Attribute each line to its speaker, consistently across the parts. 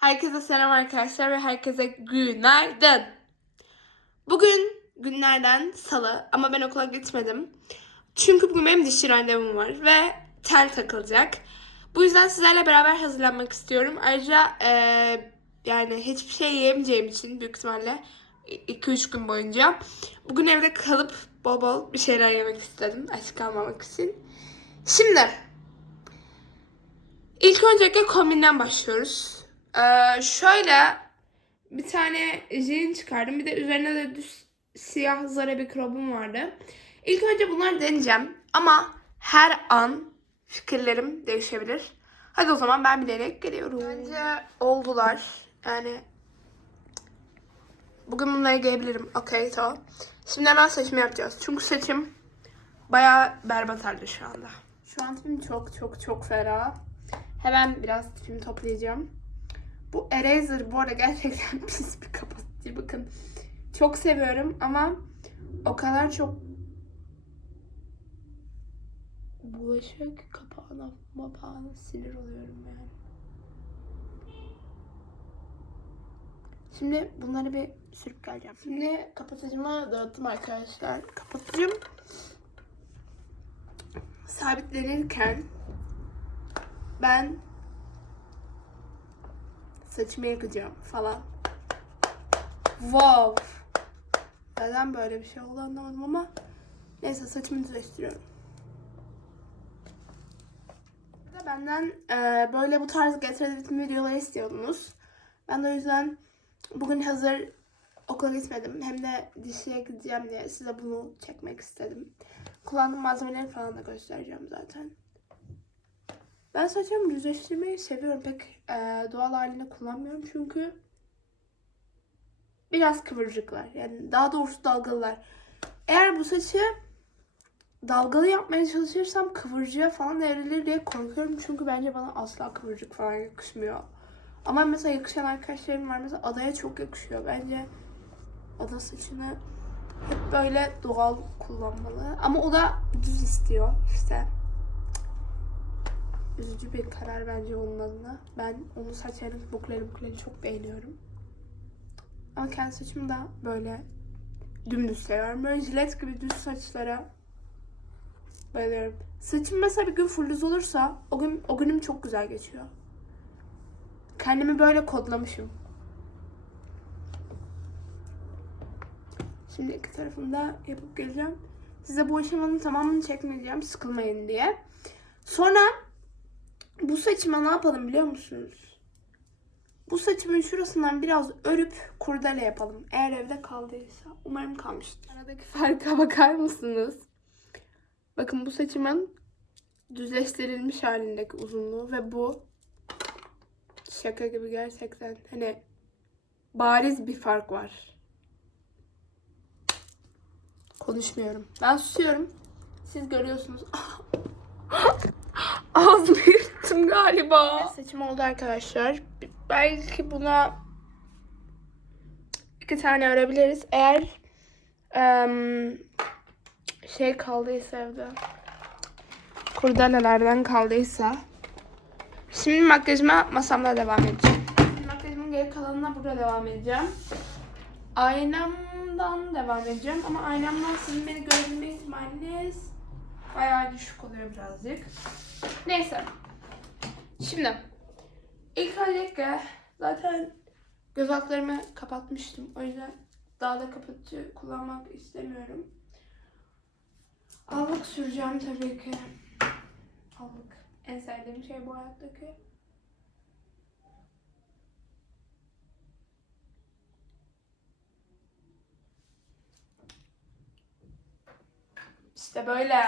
Speaker 1: Herkese selam arkadaşlar ve herkese günaydın. Bugün günlerden salı ama ben okula gitmedim. Çünkü bugün benim dişçi randevum var ve tel takılacak. Bu yüzden sizlerle beraber hazırlanmak istiyorum. Ayrıca eee, yani hiçbir şey yiyemeyeceğim için büyük ihtimalle 2-3 gün boyunca bugün evde kalıp bol bol bir şeyler yemek istedim aç kalmamak için. Şimdi ilk öncelikle kombinden başlıyoruz. Ee, şöyle bir tane jean çıkardım. Bir de üzerine de düz siyah Zara bir crop'um vardı. İlk önce bunları deneyeceğim. Ama her an fikirlerim değişebilir. Hadi o zaman ben bilerek geliyorum. Bence oldular. Yani bugün bunları giyebilirim. Okey tamam. Şimdi hemen saçımı yapacağız. Çünkü saçım bayağı berbat halde şu anda. Şu an tipim çok çok çok ferah. Hemen biraz tipimi toplayacağım. Bu Eraser bu arada gerçekten pis bir kapatıcı. Bakın çok seviyorum ama o kadar çok bulaşık kapağına mapağına sinir oluyorum yani. Şimdi bunları bir sürüp geleceğim. Şimdi kapatıcımı dağıttım arkadaşlar. Kapatıcım sabitlenirken ben saçımı yakacağım falan. Wow. Neden böyle bir şey oldu anlamadım ama neyse saçımı düzleştiriyorum. Benden e, böyle bu tarz getirebildiğim videoları istiyordunuz. Ben de o yüzden bugün hazır okula gitmedim. Hem de dişiye gideceğim diye size bunu çekmek istedim. Kullandığım malzemeleri falan da göstereceğim zaten. Ben saçımı düzleştirmeyi seviyorum. Pek e, doğal halini kullanmıyorum çünkü biraz kıvırcıklar. Yani daha doğrusu dalgalılar. Eğer bu saçı dalgalı yapmaya çalışırsam kıvırcığa falan evrilir diye korkuyorum. Çünkü bence bana asla kıvırcık falan yakışmıyor. Ama mesela yakışan arkadaşlarım var. Mesela adaya çok yakışıyor. Bence ada saçını hep böyle doğal kullanmalı. Ama o da düz istiyor işte üzücü bir karar bence onun adına. Ben onun saçlarının bukleri bukleri çok beğeniyorum. Ama kendi saçımı da böyle dümdüz seviyorum. Böyle jilet gibi düz saçlara bayılıyorum. Saçım mesela bir gün full düz olursa o gün o günüm çok güzel geçiyor. Kendimi böyle kodlamışım. Şimdi iki tarafını da yapıp geleceğim. Size bu aşamanın tamamını çekmeyeceğim sıkılmayın diye. Sonra bu saçıma ne yapalım biliyor musunuz? Bu saçımın şurasından biraz örüp kurdele yapalım. Eğer evde kaldıysa. Umarım kalmıştır. Aradaki farka bakar mısınız? Bakın bu saçımın düzleştirilmiş halindeki uzunluğu ve bu şaka gibi gerçekten. Hani bariz bir fark var. Konuşmuyorum. Ben susuyorum. Siz görüyorsunuz. Ağzımı yırttım galiba. Saçım oldu arkadaşlar. Belki buna iki tane örebiliriz. Eğer em, şey kaldıysa evde kurdelelerden kaldıysa şimdi makyajıma masamda devam edeceğim. Makyajımın geri kalanına burada devam edeceğim. Aynamdan devam edeceğim ama aynamdan sizin beni görebilme ihtimaliniz bayağı düşük oluyor birazcık. Neyse. Şimdi ilk öncelikle zaten göz altlarımı kapatmıştım. O yüzden daha da kapatıcı kullanmak istemiyorum. Allık süreceğim tabii ki. Allık. En sevdiğim şey bu hayattaki. İşte böyle.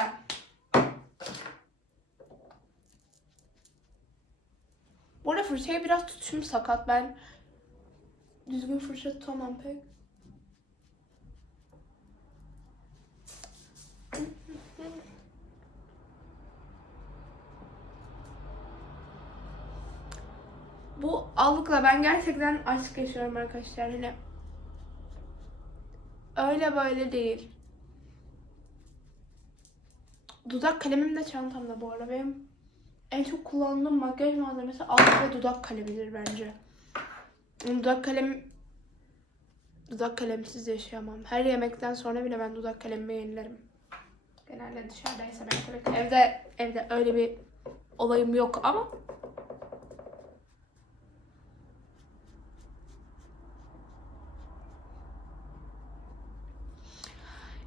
Speaker 1: Bu arada fırçayı biraz tutuşum sakat. Ben düzgün fırça tutamam pek. Bu allıkla ben gerçekten aşk yaşıyorum arkadaşlar. Hani öyle böyle değil. Dudak kalemim de çantamda bu arada. Benim en çok kullandığım makyaj malzemesi allık ve dudak kalemidir bence. Dudak kalem dudak kalemsiz yaşayamam. Her yemekten sonra bile ben dudak kalemimi yenilerim. Genelde dışarıdaysa ben tabii evde evde öyle bir olayım yok ama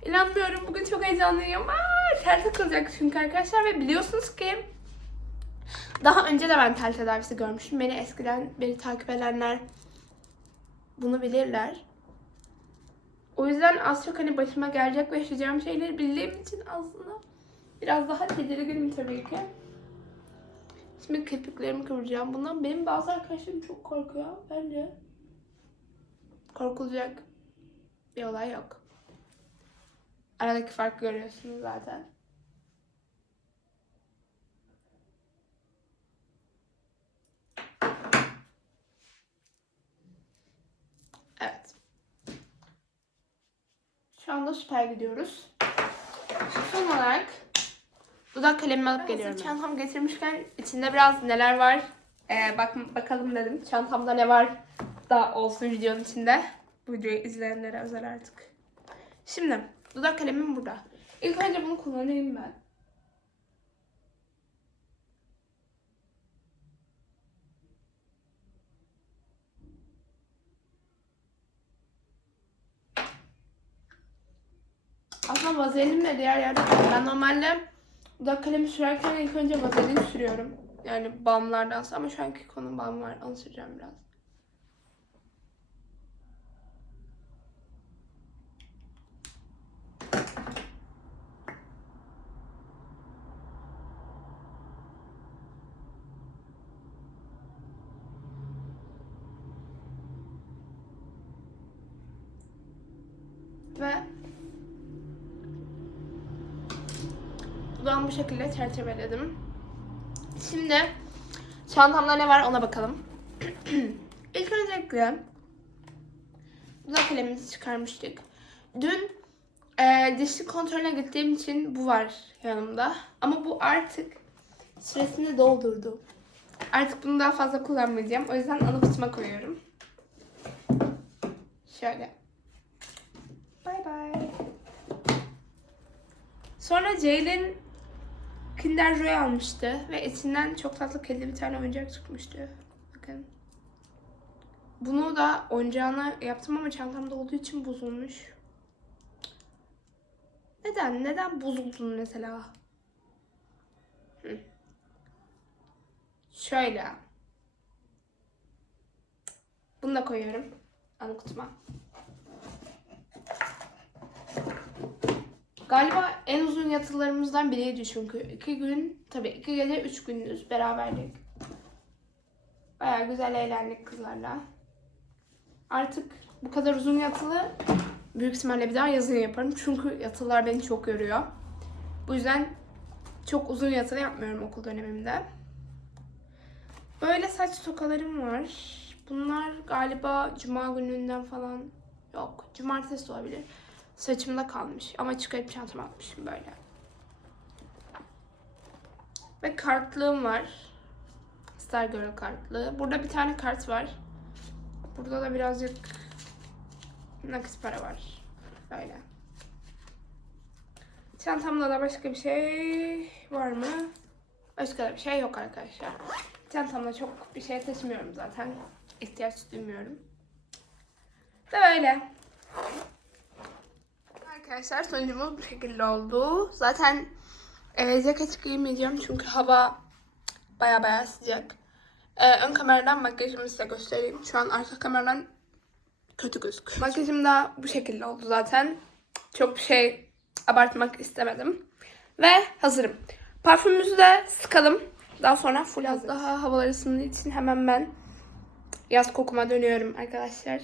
Speaker 1: İnanmıyorum bugün çok heyecanlıyım. Aa, tel takılacak çünkü arkadaşlar ve biliyorsunuz ki daha önce de ben tel tedavisi görmüştüm. Beni eskiden beni takip edenler bunu bilirler. O yüzden az çok hani başıma gelecek ve yaşayacağım şeyleri bildiğim için aslında biraz daha tedirginim tabii ki. Şimdi kirpiklerimi kıvıracağım. Bundan benim bazı arkadaşlarım çok korkuyor. Bence korkulacak bir olay yok. Aradaki farkı görüyorsunuz zaten. Şu anda süper gidiyoruz. Son olarak dudak kalemimi alıp geliyorum. Çantam getirmişken içinde biraz neler var ee, bak bakalım dedim. Çantamda ne var da olsun videonun içinde. Bu videoyu izleyenlere özel artık. Şimdi dudak kalemim burada. İlk önce bunu kullanayım ben. Aslında vazelinle diğer yerde ben normalde dudak kalemi sürerken ilk önce vazelin sürüyorum. Yani balmlardansa ama şu anki konu balm var. Onu süreceğim biraz. Ve dudağımı bu şekilde çerçeveledim. Şimdi çantamda ne var ona bakalım. İlk öncelikle dudak kalemimizi çıkarmıştık. Dün e, dişli kontrolüne gittiğim için bu var yanımda. Ama bu artık süresini doldurdu. Artık bunu daha fazla kullanmayacağım. O yüzden anı koyuyorum. Şöyle. Bye bye. Sonra Ceylin Kinder Joy almıştı ve içinden çok tatlı kedi bir tane oyuncak çıkmıştı. Bakın. Bunu da oyuncağına yaptım ama çantamda olduğu için bozulmuş. Neden? Neden bozuldun mesela? Hı. Şöyle. Bunu da koyuyorum. Anı kutuma. Galiba en uzun yatılarımızdan biriydi çünkü. iki gün, tabii iki gece üç gündüz beraberdik. Baya güzel eğlendik kızlarla. Artık bu kadar uzun yatılı büyük ihtimalle bir daha yazın yaparım. Çünkü yatılar beni çok yoruyor. Bu yüzden çok uzun yatılı yapmıyorum okul dönemimde. Böyle saç tokalarım var. Bunlar galiba cuma gününden falan yok. Cumartesi olabilir. Saçımda kalmış ama çıkarıp çantama atmışım böyle. Ve kartlığım var. Stargirl kartlığı. Burada bir tane kart var. Burada da birazcık nakit para var. Böyle. Çantamda da başka bir şey var mı? Başka da bir şey yok arkadaşlar. Çantamda çok bir şey taşımıyorum zaten. İhtiyaç duymuyorum. Ve böyle. Arkadaşlar sonucumuz bu şekilde oldu. Zaten e, ceket giymeyeceğim çünkü hava baya baya sıcak. E, ön kameradan makyajımı size göstereyim. Şu an arka kameradan kötü gözüküyor. Makyajım da bu şekilde oldu zaten. Çok bir şey abartmak istemedim. Ve hazırım. Parfümümüzü de sıkalım. Daha sonra full hazır. Daha havalar ısındığı için hemen ben yaz kokuma dönüyorum arkadaşlar.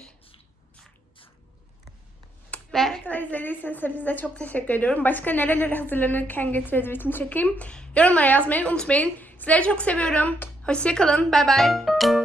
Speaker 1: Ve arkadaşlar izlediyseniz hepinize çok teşekkür ediyorum. Başka nerelere hazırlanırken getirdiğim çekeyim. Yorumlara yazmayı unutmayın. Sizleri çok seviyorum. Hoşçakalın. Bay bay.